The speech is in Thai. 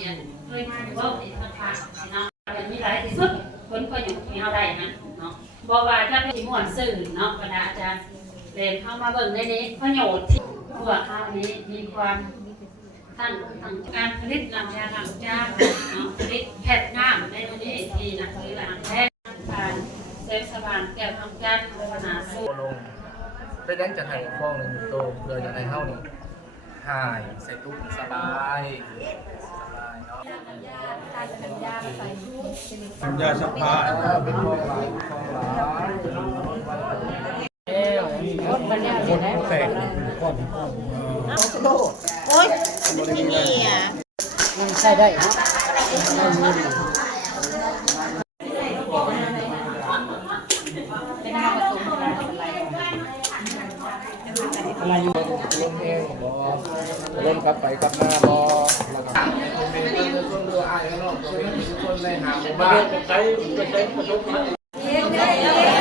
เนี่ยเคยมาว่าเป็นทางการเนาะมีหลายที่สุดคนก็อยู่ที่เขาได้นะเนาะบอกว่าจะเป็นม่วนสื่อเนาะคณะอาจารย์เรียนเข้ามาเบิ่งในนี้ประโยชน์ที่พวกเขานี้มีความทั้งการผลิตน้ำยาล้างจานเนาะผลิตแผ่นน้ำในตัวนี้ที่นักสื่อล้างแท้การเซฟสว่านแก้วทำการพัฒนาสูตร เป็นยังจะให้ฟ้องหนึ่งโตเพื่อจะให้เฮานี่หายใส่ตู้สบายเนาะ น้ำยาซักผ้า เป็นฟ้องหลายฟ้องหลายคนแตกก้อน โอ๊ยมันไม่มีอ่ะ ใช่ได้ อะไรอยู่ลมแห้งบ่ลมกลับไปกลับมาบ่แล้วก็เป็นช่วงเรืออ้ายข้างนอกตัวเป็นคนในหาหมู่บ้าน ใช้ประสบการณ์